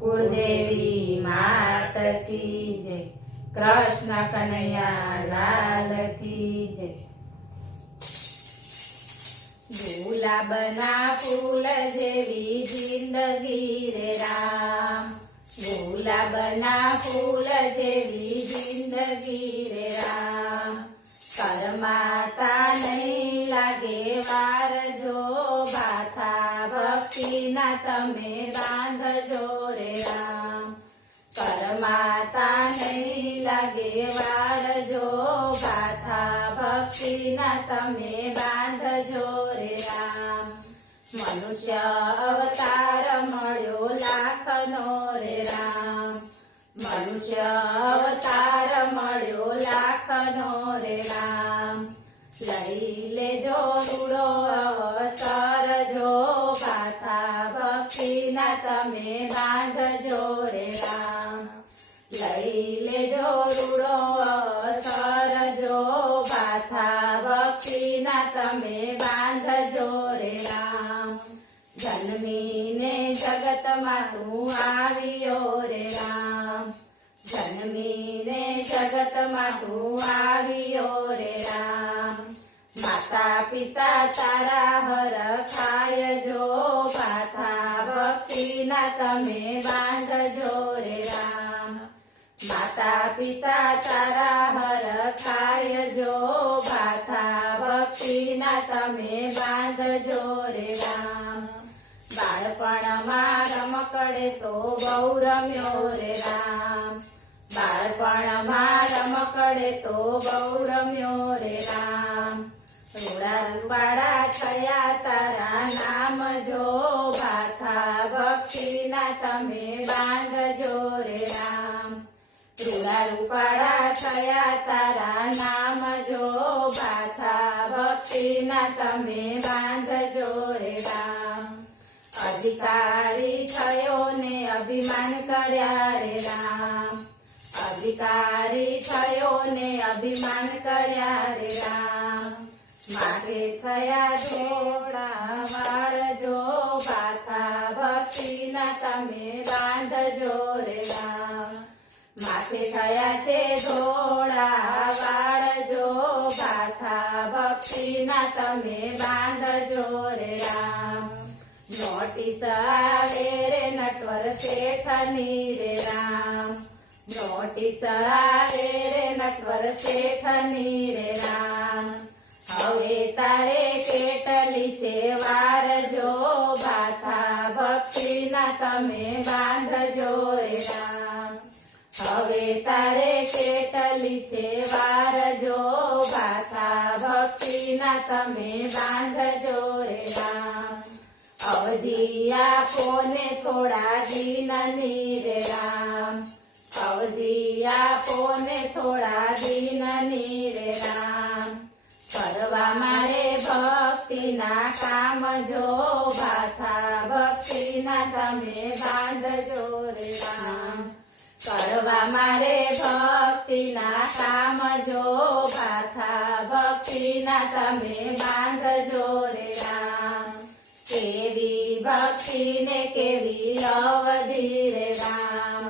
कुलदेवी मात की जय। कृष्ण कन्हैया लाल की जय। गुलाबना फूल जेवी जिंदगी रे राम, गुलाबना फूल जेवी जिंदगी रे राम। करमाता नहीं लागे वार जो बाथा भक्ति ना तमे बांधजो रे राम। करमाता नहीं लागे वार जो बाथा भक्ति ना तमे बांधजो रे राम। मनुष्य अवतार मळ्यो लाखनो रे राम, मनुष्य अवतार मळ्यो लाखनो रे राम। लई लेजो रूडो अवसर जो बाथा भक्ति ना तमे बांधजो रे राम। लई लेजो रूडो अवसर जो बाथा भक्ति ना तमे बांधजो रे राम। जन्मीने जगत में तू आवियो रे राम, जन्मीने जगत में तू आवियो रे राम। माता पिता तारा हर खाय जो बाथा भक्ति ना तमे बांधजो रे राम। माता पिता तारा हर खाय जो बाथा भक्ति ना तमे बांधजो रे राम। बाळपणમાં રમકડે તો બહુ રમ્યો રે રામ, બાળપણમાં રમકડે તો બહુ રમ્યો રે રામ। રૂડા રૂપાળા થયા તારા નામ જો બાથા ભક્તિના તમે બાંધજો રે રામ। રૂડા રૂપાળા થયા તારા નામ જો બાથા ભક્તિના તમે બાંધજો રે રામ। अधिकारी थयो ने अभिमान कर्या रे राम, अधिकारी थयो ने अभिमान कर्या रे राम। मागे थया जोड़ा वार जो बाथा भक्ति ना तमे बांधजो रे राम। माथे थया छे जोड़ा वार जो बाथा भक्ति ना तमे बांधजो रे राम। नोटिस आवे रे नटवर शेठनी रे राम, नोटिस आवे रे नटवर शेठनी रे राम। हवे तारे केटली छे वार जो बाथा भक्ति ना तमे बांधजो रे राम। हवे तारे केटली छे वार जो बाथा भक्ति ना तमे बांधजो रे राम। अवधि आपो ने थोड़ा दीननी रे राम, अवधि आपो ने थोड़ा दीननी रे राम। करवा मारे भक्ति ना काम जो बाथा भक्ति ना तमे बांधजो रे राम। करवा मारे भक्ति ना काम जो बाथा भक्ति ना तमे बांधजो रे राम। केवी भक्ति ने केवी अवधि रे राम,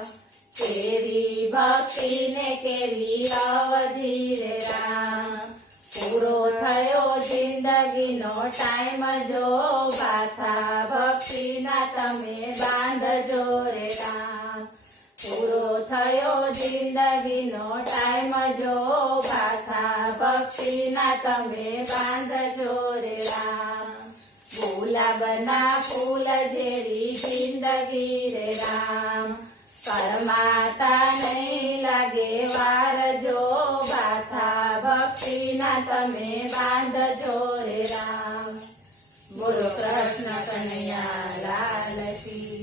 केवी भक्ति ने केवी अवधि रे राम। पूरो थयो जिंदगी नो टाइम जो बाथा भक्ति ना तमे बांधजो रे राम। पूरो थयो जिंदगी नो टाइम जो बाथा भक्ति ना तमे बांधजो रे राम। गुलाबना फूल जेवी जिंदगी रे राम। करमाता नहीं लागे वार जो बाथा भक्ति ना तमे बांधजो रे राम। बोलो कृष्ण कन्हैया लाल की।